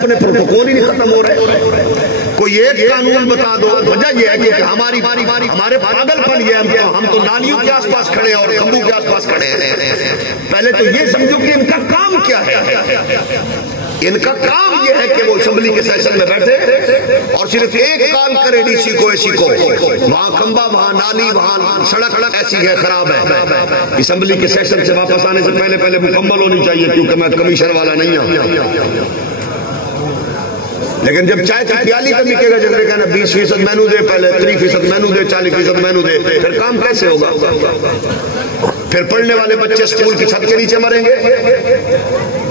اپنے پروٹوکول ہی نہیں ختم ہو رہے. کوئی ایک قانون بتا دو. وجہ یہ ہے کہ ہمارے پاگل پن یہ ہے, ہم تو نالیوں کے آس پاس کھڑے اور کھمبوں کے آس پاس کھڑے ہیں. پہلے تو یہ سمجھو کہ ان کا کام کیا ہے. ان کا کام یہ ہے کہ وہ اسمبلی کے سیشن میں بیٹھے اور صرف ایک کال کرے ڈی سی کو, اے سی کو. وہاں کھمبا, وہاں نالی, وہاں سڑک ایسی ہے, خراب ہے. اسمبلی کے سیشن سے واپس آنے سے پہلے مکمل ہونی چاہیے, کیونکہ میں کمیشن والا نہیں ہوں. لیکن جب چائے کی پیالی کا لکھے گا, جب کہنا 20% مینو دے, پہلے 3% مینو دے, 40% مینو دے, پھر کام کیسے ہوگا؟ پھر پڑھنے والے بچے اسکول کی چھت کے نیچے مریں گے.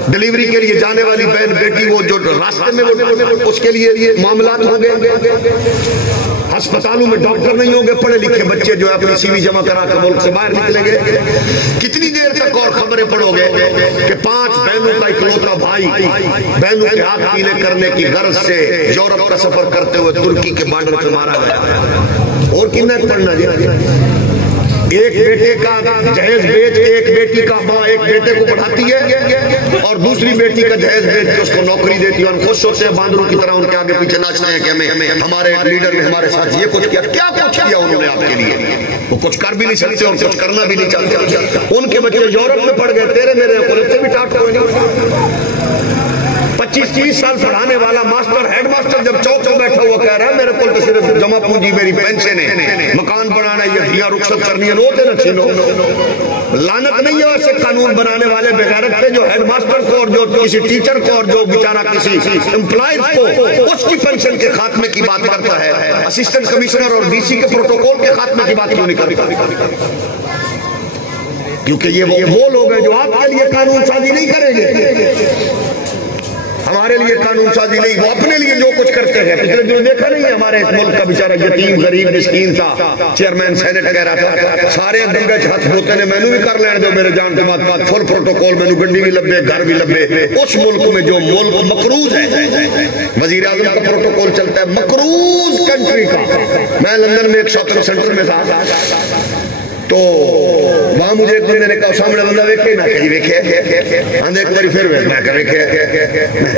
ڈیلیوری کے لیے جانے والی بہن بیٹی وہ جو راستے میں اس کے لیے معاملات ہوں گے. ہسپتالوں میں ڈاکٹر نہیں ہوں گے. پڑھے لکھے بچے جو ہے اپنی سی وی جمع کرا کر ملک سے باہر نکلیں گے. کتنی دیر تک اور خبریں پڑھو گے کہ 5 بہنوں کا اکلوتا بھائی بہنوں کے ہاتھ پیلے کرنے کی غرض سے یورپ کا سفر کرتے ہوئے ترکی کے بارڈر پہ مارا گیا. اور کتنا پڑھنا جی. ایک بیٹے کا جہیز بیچ کے ایک بیٹی کا ماں ایک بیٹے کو پڑھاتی ہے اور دوسری بیٹی کا جہیز بیچ کے اس کو نوکری دیتی ہے. خوش ہوتے ہیں باندروں کی طرح, ان کے آگے پیچھے ناچتے ہیں کہ ہمیں ہمارے لیڈر نے ہمارے ساتھ یہ کچھ کیا. کیا کچھ کیا انہوں نے آپ کے لیے؟ وہ کچھ کر بھی نہیں سکتے اور کچھ کرنا بھی نہیں چاہتے. ان کے بچے یورپ میں پڑھ گئے, تیرے میرے کالج سے بھی ٹاٹ کوئی نہیں. 25-30 سال پڑھانے والا ماسٹر ہیڈ ماسٹر جب چوک پہ بیٹھا ہوا کہہ رہا ہے میرے کو تو صرف جمع پونجی میری پینشن ہے, مکان بنانا ہے, یہ دیا رخصت کرنی ہے, نوتے نہ چھینو. لعنت نہیں ہے ایسے قانون بنانے والے بغیرت پہ جو ہیڈ ماسٹر کو اور جو کسی ٹیچر کو اور جو بیچارہ کسی امپلائز کو اس کی پینشن کے خاتمے کی بات کرتا ہے, اسسٹنٹ کمشنر اور ڈی سی کے پروٹوکول کے خاتمے کی بات کیوں نہیں کرتا؟ کیونکہ یہ وہ لوگ ہیں جو آپ کے لیے قانون سازی نہیں کریں گے, ہمارے لیے قانون سازی نہیں, وہ اپنے لیے جو کچھ کرتے ہیں. پچھلے جو دیکھا نہیں ہمارے اس ملک کا بیچارہ یتیم غریب مسکین تھا, چیئرمین سینٹ کہہ رہا تھا سارے گنگے ہاتھ دھوتے نے مینو بھی کر لینے دو میرے جان کے بعد, فل پروٹوکول مینو گنڈی بھی لبے, گھر بھی لبے. اس ملک میں جو ملک مقروض ہے, وزیر اعظم کا پروٹوکول چلتا ہے مقروض کنٹری کا. میں لندن میں ایک شاپنگ سینٹر میں تھا تو وہاں مجھے ایک بندے نے کہا سامنے بندہ ویکھے نہ کہیں ویکھے آندھے ایک باری پھر میں کہا ویکھے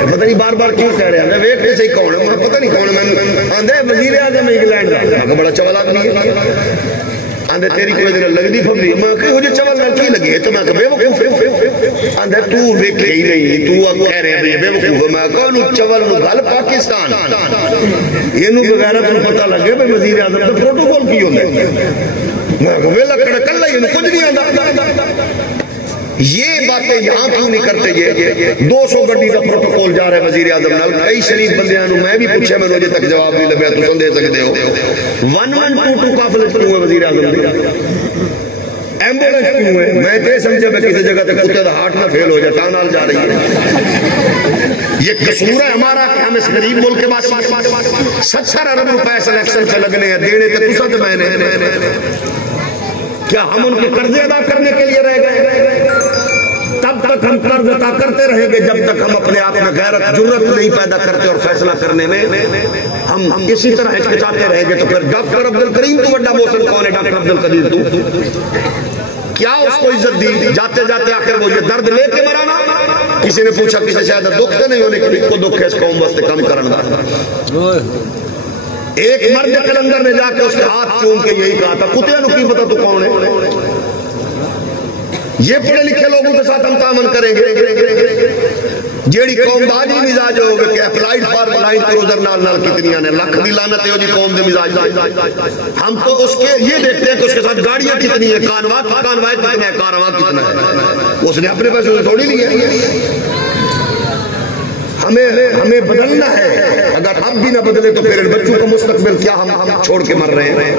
پتہ نہیں بار بار کیوں کہہ رہے ہیں ویکھے صحیح کون ہے, مجھے پتہ نہیں کون ہے. آندھے وزیر اعظم انگلینڈ کا. میں کہا بڑا چول آدمی ہے. آندھے تیری کوئی دن لگدی پھبلی. میں کہا مجھے چول نہ کی لگی ہے تو میں کہا بے وقوف. آندھے تو ویکھے ہی نہیں, تو کہہ رہے ہیں بے وقوف. میں کہا نو چول نو گل پاکستان یہ نو بغیر تمہیں پتہ لگے بھائی وزیر اعظم کا پروٹوکول کی ہوتا ہے. ویلا کڑا کل ہی کچھ نہیں آتا. یہ باتیں یہاں کیوں نہیں کرتے؟ یہ 200 گڈی کا پروٹوکول جا رہا ہے وزیر اعظم نال. کئی شریف بندیاں نو میں بھی پوچھا, میں مجھے تک جواب نہیں لگا. تو سن دے سکتے ہو 1122 قافلے کیوں ہے وزیر اعظم دی؟ ایمبولینس کیوں ہے؟ میں تے سمجھا میں کسی جگہ تے کتے دا ہارٹ نہ فیل ہو جائے تا نال جا رہی ہے. یہ قصور ہے ہمارا کہ ہم اس غریب ملک کے باسی 70 ارب روپے سلیکشن سے لگنے ہیں, دینے تے تسا تے میں نے. کیا ہم ان کے قرضے ادا کرنے کے لیے رہ گئے؟ تب تک ہم قرض ادا کرتے رہیں گے جب تک ہم اپنے آپ میں غیرت جرت نہیں پیدا کرتے اور فیصلہ کرنے میں ہم اسی طرح ہچکچاتے رہیں گے. تو پھر ڈاکٹر عبدالکریم تو بڑا محسن کون ہے؟ ڈاکٹر عبدالقدیر تو کیا اس کو عزت دی؟ جاتے جاتے آخر وہ یہ درد لے کے مرانا. کسی نے پوچھا کسی شاید دکھ سے نہیں ہونے کی, کو دکھ ہے اس قوم واسطے کم کرنا. ایک مرد کلندر نے جا کے اس کے ہاتھ چوم کے یہی کہا تھا کتیا نو کی پتا تو کون ہے. یہ پڑھے لکھے لوگوں کے ساتھ ہم تعامل کریں گے. جیڑی قوم دا جی مزاج ہوگا کہ اپلائیڈ فار بلائنڈ کروزر نال نال کتنیاں نے لکھ دی لعنت ہے جی قوم دے مزاج. ہم تو اس کے یہ دیکھتے ہیں کہ اس کے ساتھ گاڑیاں کتنی ہیں, کانواں کتنا ہے, کارواں کتنا ہے. اس نے اپنے پیسے سے تھوڑی لی ہے. ہمیں بدلنا ہے. اگر اب بھی نہ بدلے تو پھر بچوں کا مستقبل کیا ہم چھوڑ کے مر رہے ہیں.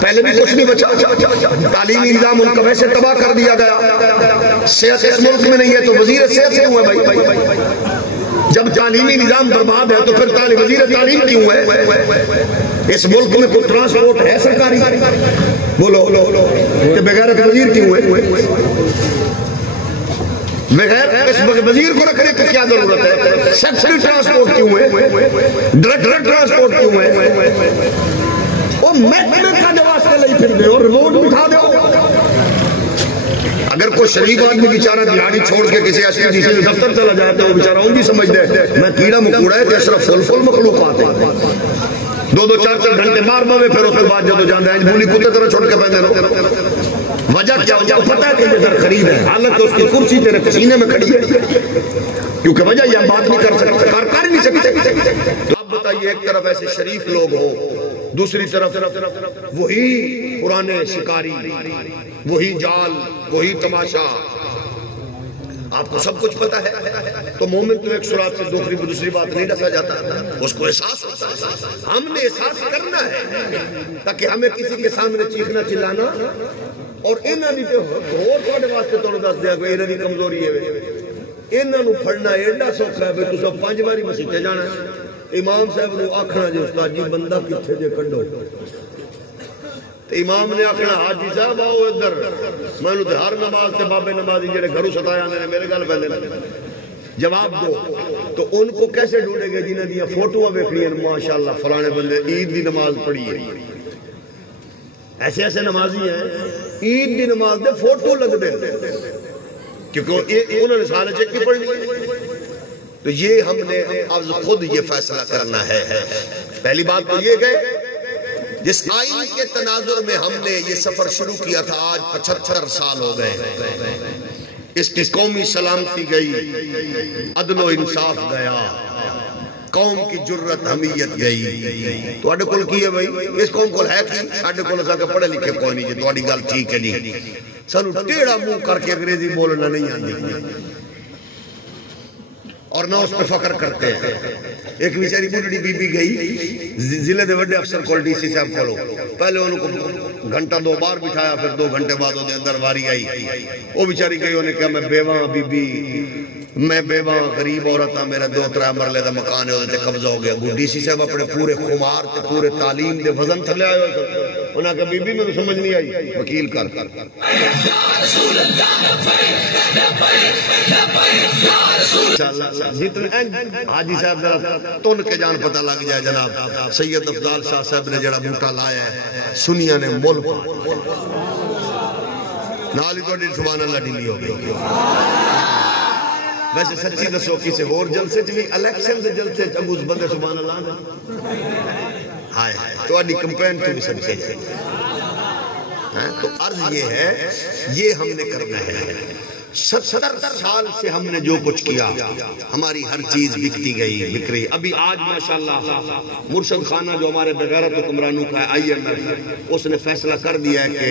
پہلے بھی کچھ نہیں بچا. تعلیمی نظام ان کا ویسے تباہ کر دیا گیا. صحت اس ملک میں نہیں ہے تو وزیر صحت کیوں ہے بھائی؟ جب تعلیمی نظام برباد ہے تو پھر وزیر تعلیم کیوں ہے؟ اس ملک میں کوئی ٹرانسپورٹ ہے سرکاری؟ بولو کہ بغیر وزیر کیوں ہے؟ بغیر اس وزیر کو رکھنے کی کیا ضرورت ہے؟ سیکسری ٹرانسپورٹ کیوں ہے؟ ڈرگ ٹرانسپورٹ کیوں ہے؟ وہ محکمے کا جو واسطے لئی پھر دے اور ریموٹ بٹھا دو. اگر کوئی شریف آدمی بیچارہ دیہڑی گاڑی چھوڑ کے کسی ایسی جیسے دفتر چلا جاتا ہے وہ بیچارہ ان بھی سمجھ دے میں کیڑا مکوڑا ہے اشرف فل مخلوقات ہے 2-4 گھنٹے مار موے پھر اس کے بعد جب جانا ہے بولی کتے طرح چھوڑ کے پہنے رہو وجہ کیا وجہ پتہ ہے کہ یہ در خرید ہے حالت اس کی کرسی تیرے پسینے میں کھڑی ہے کیونکہ وجہ یہ بات نہیں کر سکتے کر نہیں سکتے تو اب بتائیے ایک طرف ایسے شریف لوگ ہوں دوسری طرف وہی پرانے شکاری وہی جال وہی تماشا آپ کو سب کچھ پتا ہے تو مومن تو ایک سرات سے دوسری بات نہیں ڈسا جاتا اس کو احساس ہوتا ہے ہم نے احساس کرنا ہے تاکہ ہمیں کسی کے سامنے چیخنا چلانا اور انہاں دی تے ہور تواڈے واسطے تانوں دس دیا کوئی انہاں دی کمزوری ہے انہاں نو پھڑنا ایڈا سوکھا ہے کہ تساں 5 باری مسجد جانا ہے امام صاحب نو آکھنا جے استاد جی بندہ کتھے جے کڈو امام نے آکھنا حاجی صاحب آؤ ادھر میں نے ہر نماز تے بابے نمازی جڑے گھروں ستایا نے میرے گل پہلے جواب دو تو ان کو کیسے ڈھونڈے گے جنہاں دی فوٹوਆਂ ویکھنی ہیں ماشاءاللہ فلانے بندے عید دی نماز پڑھی ہے ایسے نمازی ہیں عید دی نماز دے فوٹو لگ دے کیونکہ انہوں نے سارے چیک کی پڑھنی ہے تو یہ ہم نے اب خود یہ فیصلہ کرنا ہے پہلی بات تو یہ گئے جس آئین کے تناظر میں ہم نے یہ سفر شروع کیا تھا آج 75 سال ہو گئے اس کی قومی سلامتی گئی عدل و انصاف گیا قوم کی جرت حمیت گئی تو اڈے کل کی ہے بھائی اس قوم کو ہے کی اڈے کل اسا کے پڑھے لکھے کوئی نہیں جی تو اڈی گل ٹھیک ہے جی سانو ٹیڑا منہ کر کے انگریزی بولنا نہیں آتی اور نہ اس پہ فخر کرتے ہیں ایک بیچاری بڑھڑی بی بی گئی ضلع دے بڑے افسر کول ڈی سی صاحب کھولو پہلے انہوں کو گھنٹہ 2 بار بٹھایا پھر 2 گھنٹے بعد وہ اندر واری آئی وہ بیچاری گئی انہوں نے کہا میں بیواں بی بی میں بیواں غریب عورت ہاں میرا 2-3 مرلے دا مکان ہے تے قبضہ ہو گیا ڈی سی صاحب اپنے پورے خمار تے پورے تعلیم دے وزن تھلے آئے انہوں نے کہا بی بی میں تو سمجھ نہیں آئی وکیل کر حاجی صاحب ذرا تن کے جان پتہ لگ جائے جناب سید افضال شاہ صاحب نے جڑا بوٹا لایا ہے سنیا نے مول پا نالی تو سبحان اللہ ڈیلی ہو گئی ویسے سچی دسو کسی اور جلسے بھی الیکشن دے جلسے اب اس بندے سبحان اللہ نے ہائے تو اڈی کمپین تو بھی سچی ہے تو عرض یہ ہے یہ ہم نے کرنا ہے 70 سال سے ہم نے جو کچھ کیا ہماری ہر چیز بکتی گئی بک رہی ابھی آج ماشاءاللہ مرشد خانہ جو ہمارے بغیرت حکمرانوں کا ہے IMF اس نے فیصلہ کر دیا ہے کہ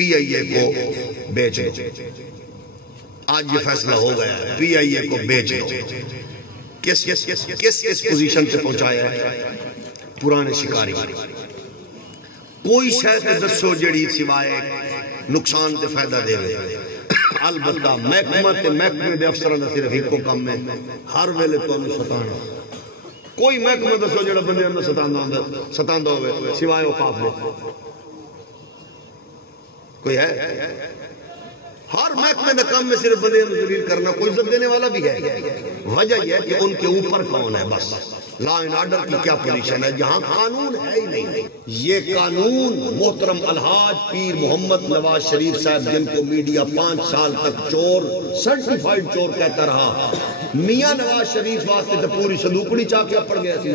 PIA کو بیچ دو آج یہ فیصلہ ہو گیا ہے PIA کو بیچ دو کس اس پوزیشن سے پہنچایا ہے پرانے شکاری کوئی شاید دسو جڑی سوائے نقصان تے فائدہ دے ہوئے البتہ محکمہ دے افسران دا صرف ایک کو کم ہے ہر ویلے تو انہوں ستانا کوئی محکمہ دسو جڑا بندے اندر ستاندہ ہوئے سوائے اوقاف لے کوئی ہے ہر محکمہ دے کام میں صرف بندے اندر ذلیل کرنا کوئی عزت دینے والا بھی ہے وجہ یہ ہے کہ ان کے اوپر کون ہے بس لا اینڈ آرڈر کی کیا پوزیشن ہے جہاں قانون ہے ہی نہیں یہ قانون محترم الحاج پیر محمد نواز شریف صاحب جن کو میڈیا 5 سال تک چور سرٹیفائیڈ چور کہتا رہا میاں نواز شریف واسطے تو پوری صندوقڑی چاہ کے پڑ گیا تھی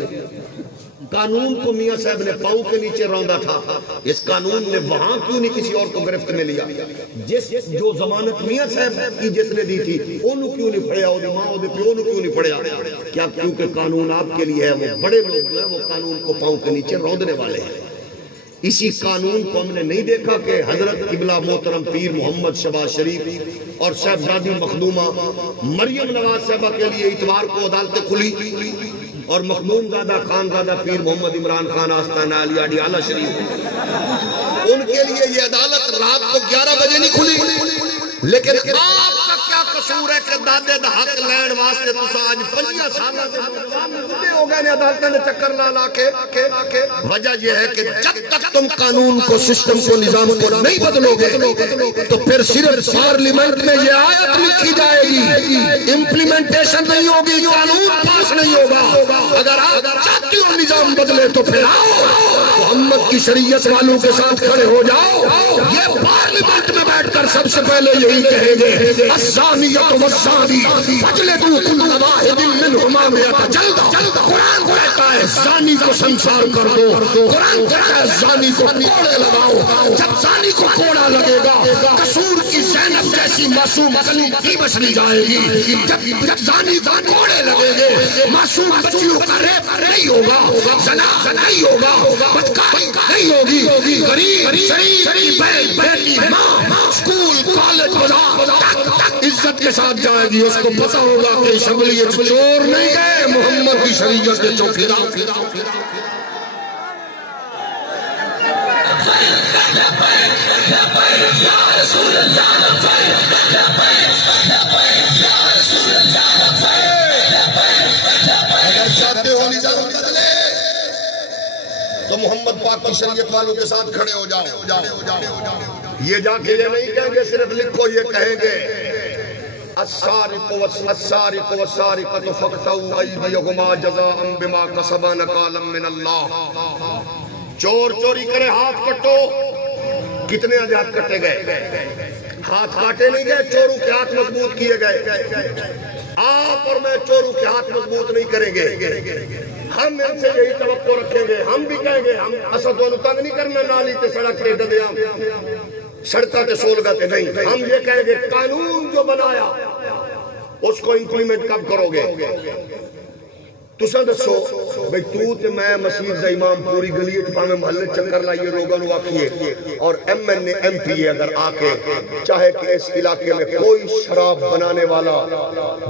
قانون کو میاں صاحب نے پاؤں کے نیچے روندا تھا اس قانون نے وہاں کیوں نہیں کسی اور کو گرفت میں لیا جو ضمانت میاں صاحب کی جس نے دی تھی انہوں کیوں نہیں پڑھیا وہ ماں وہ پیو نے کیوں نہیں پڑھیا کیا کیونکہ قانون آپ کے لیے ہے وہ بڑے لوگ جو ہیں وہ قانون کو پاؤں کے نیچے روندنے والے ہیں اسی قانون کو ہم نے نہیں دیکھا کہ حضرت قبلہ محترم پیر محمد شہباز شریف اور صاحبزادی مخدومہ مریم نواز صاحبہ کے لیے اتوار کو عدالتیں کھلی اور مخدوم زادہ خان زادہ پیر محمد عمران خان آستانہ علی اڈی اعلیٰ شریف ان کے لیے یہ عدالت رات کو 11 بجے نہیں کھلی لیکن آپ کا کیا قصور ہے کہ دادے دا حق لین واسطے تسا آج 5 سال سے ہو گئے نے عدالتوں نے چکر لا کے. وجہ یہ ہے کہ جب تک تم قانون کو سسٹم کو نظام کو نہیں بدلو گے تو پھر صرف پارلیمنٹ میں یہ آیت لکھی جائے گی, امپلیمنٹیشن نہیں ہوگی, قانون پاس نہیں ہوگا. اگر آپ چاہتے ہو نظام بدلے تو پھر آؤ محمد کی شریعت والوں کے ساتھ کھڑے ہو جاؤ. یہ پارلیمنٹ میں بیٹھ کر سب سے پہلے یہی کہیں گے الزانیۃ والزانی فاجلدوا کل واحد منہما مئۃ جلدہ. قرآن کہتا ہے زانی کو سنسار کر دو, قرآن کہتا ہے زانی کو کوڑے لگاؤ. جب زانی کو کوڑا لگے گا قصور کی زینب جیسی معصوم کلی کی بچ جائے گی. جب زانی کو کوڑے لگے گے معصوم بچیوں کا ریپ نہیں ہوگا, زنا نہیں ہوگا, بدکاری نہیں ہوگی. غریب شریف بیٹی ماں اسکول کالج بازار عزت کے ساتھ جائے گی. اس کو پتا ہوگا کہ شمولیت چور نہیں ہے, محمد کی شریعت کے چوکیدار. اگر چاہتے ہو نظام بدلے تو محمد پاک کی شریعت والوں کے ساتھ کھڑے ہو جاؤ. یہ جا کے یہ نہیں کہیں گے صرف لکھو, یہ کہیں گے السارق والسارقۃ فاقطعوا ایدیہما جزاء بما کسبا نکالا من اللہ. چور چوری کرے ہاتھ کٹو. کتنے ہاتھ کٹے گئے؟ ہاتھ کاٹے نہیں گئے, چوروں کے ہاتھ مضبوط کیے گئے. آپ اور میں چوروں کے ہاتھ مضبوط نہیں کریں گے. ہم ان سے یہی توقع رکھیں گے. ہم بھی کہیں گے ہم اسد و تنگ نہیں کرنا, نالی تے سڑک تے ڈدیاں سڑکاں تے سولگاں تے نہیں. ہم یہ کہیں گے قانون جو بنایا اس کو امپلیمنٹ کب کرو گے؟ تساں دسو بھئی تو تے میں مسجد دا امام پوری گلی وچ پاویں محلے چکر لائیے لوگاں نوں آکھیے اور M N A M P A اگر آ کے چاہے کہ اس علاقے میں کوئی شراب بنانے والا,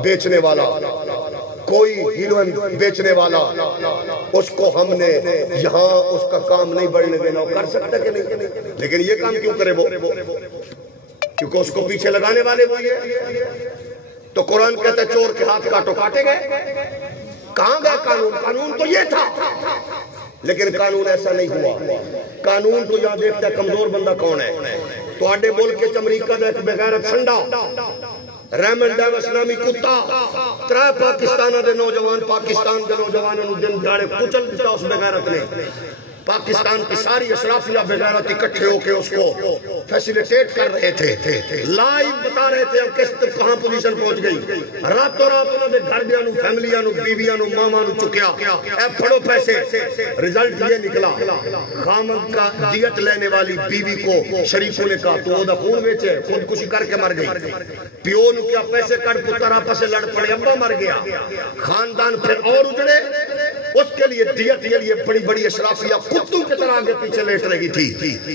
بیچنے والا, کوئی ہیروئن بیچنے والا, اس کو ہم نے یہاں اس کا کام نہیں بڑھنے دینا, کر سکتا کہ نہیں؟ لیکن یہ کام کیوں کرے وہ؟ کیونکہ اس کو پیچھے لگانے والے وہی ہیں. تو قرآن کہتا ہے چور کے ہاتھ کاٹو, کاٹے گئے. کہاں گیا قانون؟ قانون تو یہ تھا, لیکن قانون ایسا نہیں ہوا. قانون تو یہاں دیکھتا ہے کمزور بندہ کون ہے. تو آڈے بول کے امریکہ دا ایک بغیرت سنڈا ریمن ڈیوس نامی کتا 3 پاکستانہ دے نوجوان پاکستان دے نوجوانوں نے دن دھاڑے کچل دیتا اس بغیرت نے. پاکستان کی ساری اشرافیہ بغیرت اکٹھے ہو کے اس کو فیسیلیٹیٹ کر رہے تھے, لائیو بتا رہے تھے اب کس طرح کہاں پوزیشن پہنچ گئی. راتوں رات انہوں نے گھر دیاں نو, فیملیاں نو, بیویاں نو, ماما نو چکیا. اے پھڑو پیسے. رزلٹ یہ نکلا خامد کا دیت لینے والی بیوی کو شریفوں نے کہا تو دا خون بیچے, خودکشی کر کے مر گئی. پیو نو کیا پیسے کٹ پتر آپس سے لڑ پڑے, ابا مر گیا. خاندان پھر اور اجڑے. اس کے لیے دیت یہ لیے بڑی بڑی اشرافیہ کتوں کے طرح آگے پیچھے لیٹ رہی تھی.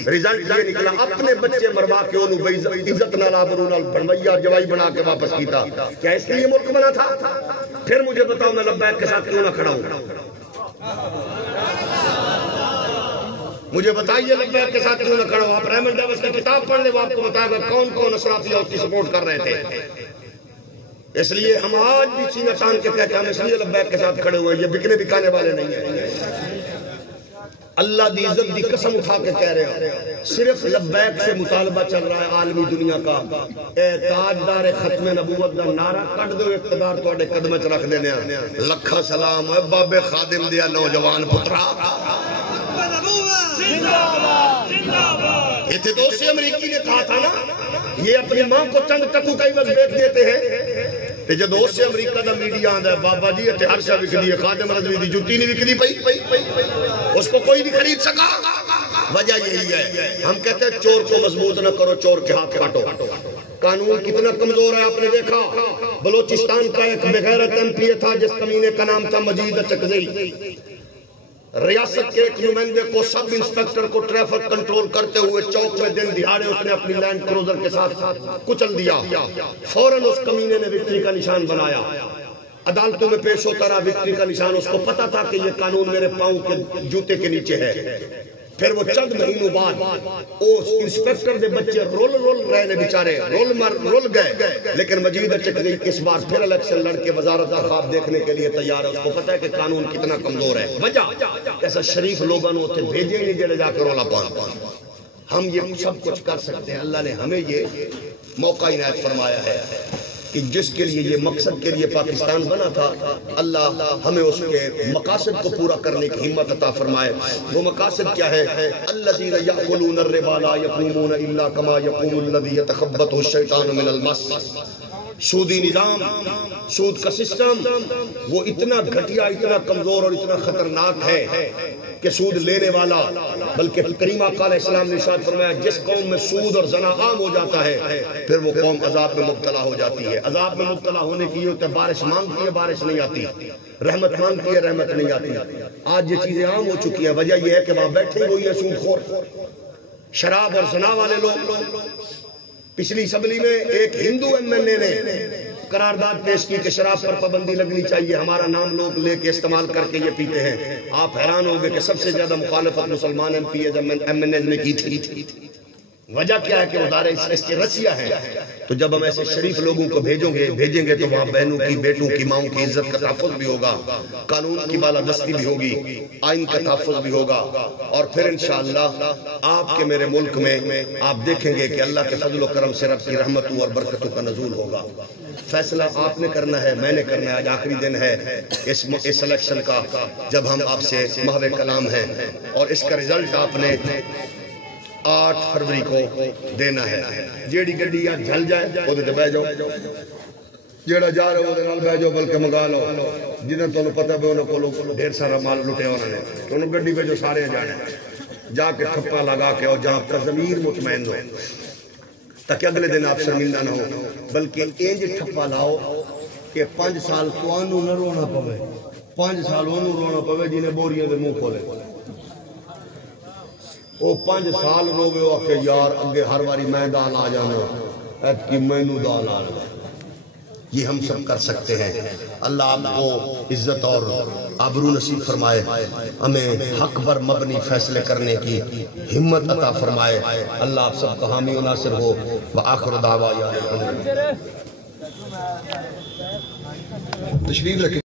رزلٹ یہ نکلا اپنے بچے مروا کے انہوں بے عزت نال آبرو نال بنویا جوائی بنا کے واپس کیتا. کیا اس کے لیے ملک بنا تھا؟ پھر مجھے بتاؤ میں لبیک کے ساتھ کیوں نہ کھڑا ہوں؟ مجھے بتائیے لبیک کے ساتھ کیوں نہ کھڑا ہوں؟ آپ ریمن ڈیوس کی کتاب پڑھ لیں, وہ آپ کو بتائے گا کون کون اشرافیہ اس کی سپورٹ کر رہے تھے. اس لیے ہم آج بھی سینہ تان کے کہتے ہیں ہم اس لیے لبیک کے ساتھ کھڑے ہوئے, یہ بکنے بکانے والے نہیں ہیں. اللہ دی عزت دی قسم اٹھا کے کہہ رہے ہیں صرف لبیک سے مطالبہ چل رہا ہے عالمی دنیا کا. اے تاجدار ختم نبوت دا نعرہ کٹ دو, اقتدار تواڈے قدمے چ رکھ دینے ہیں. لکھا سلام اے بابے خادم دیا نوجوان پترا. یہ تھے دوست امریکی نے کہا تھا نا, یہ اپنی ماں کو چند ٹکو کا عوض بیچ دیتے ہیں. تے جو دوست سے امریکہ دا میڈیا آندا ہے بابا جی تے ہر شے وکدی ہے, خادم رضوی دی جوتی نہیں وکدی پئی, اس کو کوئی نہیں خرید سکا. وجہ یہی ہے ہم کہتے ہیں چور کو مضبوط نہ کرو, چور کے ہاتھ کاٹو. قانون کتنا کمزور ہے آپ نے دیکھا. بلوچستان کا ایک بغیرت ایم پی اے تھا جس کمینے کا نام تھا مجید چکزئی. ریاست کے ایک نمائندے کو سب انسپیکٹر کو ٹریفک کنٹرول کرتے ہوئے چوک میں دن دہاڑے اس نے اپنی لینڈ کروزر کے ساتھ کچل دیا. فوراً اس کمینے نے وکٹری کا نشان بنایا. عدالتوں میں پیش ہوتا رہا وکٹری کا نشان. اس کو پتا تھا کہ یہ قانون میرے پاؤں کے جوتے کے نیچے ہے. پھر وہ چند مہینوں بعد اس انسپیکٹر دے بچے رول رہے نے بیچارے رول گئے، لیکن مجید چکری اس بار پھر الیکشن لڑ کے وزارت کا خواب دیکھنے کے لیے تیار ہے. اس کو پتہ ہے کہ قانون کتنا کمزور ہے. وجہ ایسا شریف لوگوں نے بھیجے نہیں جڑے جا کے رولا پان. ہم یہ سب کچھ کر سکتے ہیں. اللہ نے ہمیں یہ موقع عنایت فرمایا ہے کہ جس کے لیے یہ مقصد کے لیے پاکستان بنا تھا، اللہ ہمیں اس کے مقاصد کو پورا کرنے کی ہمت عطا فرمائے. وہ مقاصد کیا ہے؟ الذین یأکلون الربا لا یقومون الا کما یقوم الذی یتخبطہ الشیطان من المس. سودی نظام، سود کا سسٹم وہ اتنا گھٹیا، اتنا کمزور اور اتنا خطرناک ہے کہ سود لینے والا، بلکہ کریم آقا علیہ السلام نے ارشاد فرمایا جس قوم میں سود اور زنا عام ہو جاتا ہے پھر وہ قوم عذاب میں مبتلا ہو جاتی ہے. عذاب میں مبتلا ہونے کی یہ ہوتا ہے بارش مانگتی ہے بارش نہیں آتی، رحمت مانگتی ہے رحمت نہیں آتی. آج یہ چیزیں عام ہو چکی ہیں. وجہ یہ ہے کہ وہاں بیٹھے ہوئی ہے سود خور، شراب اور زنا والے لوگ. پچھلی اسمبلی میں ایک ہندو ایم این اے نے قرارداد پیش کی کہ شراب پر پابندی لگنی چاہیے. ہمارا نام لوگ لے کے استعمال کر کے یہ پیتے ہیں. آپ حیران ہو گئے کہ سب سے زیادہ مخالفت مسلمان ایم پی ایم این اے نے کی تھی. وجہ کیا ہے کہ ادارے اس کی رسیاں ہیں. تو جب ہم ایسے شریف لوگوں کو بھیجیں گے تو وہاں بہنوں کی، بیٹوں کی، ماؤں کی عزت کا تحفظ بھی ہوگا، قانون کی بالادستی بھی ہوگی، آئین کا تحفظ بھی ہوگا. اور پھر انشاءاللہ آپ کے میرے ملک میں آپ دیکھیں گے کہ اللہ کے فضل و کرم سے رب کی رحمتوں اور برکتوں کا نزول ہوگا. فیصلہ آپ نے کرنا ہے، میں نے کرنا ہے. آج آخری دن ہے اس الیکشن کا جب ہم آپ سے محو کلام ہیں، اور اس کا رزلٹ آپ نے 8 فروری کو دینا ہے. جیڑی گڈی یا جھل جائے وہ دے بہ جاؤ، جیڑا جا رہے وہ دے نال بہ جاؤ، بلکہ منگا لو. جنہیں تو پتہ ہے انہوں کو ڈھیر سارا مال لٹے انہوں نے، انہوں گڈی پہ جو سارے جانے جا کے ٹھپا لگا کے اور جہاں کا ضمیر مطمئن ہو تاکہ اگلے دن آپ شرمندہ نہ ہو. بلکہ انج ٹھپا لاؤ کہ 5 سال توانو نہ رونا پوے، 5 سال انہوں رونا پوے جنہیں بوریاں دے منہ کھولے. وہ 5 سال روے ہو کہ یار اگے ہر واری میں دال آ جانا، ایت کی مینو دال آ جانا. یہ ہم سب کر سکتے ہیں. اللہ آپ کو عزت اور آبرو نصیب فرمائے، ہمیں حق پر مبنی فیصلے کرنے کی ہمت عطا فرمائے. اللہ آپ سب کا حامی و ناصر ہو. وآخر دعوانا تشریف رکھیں.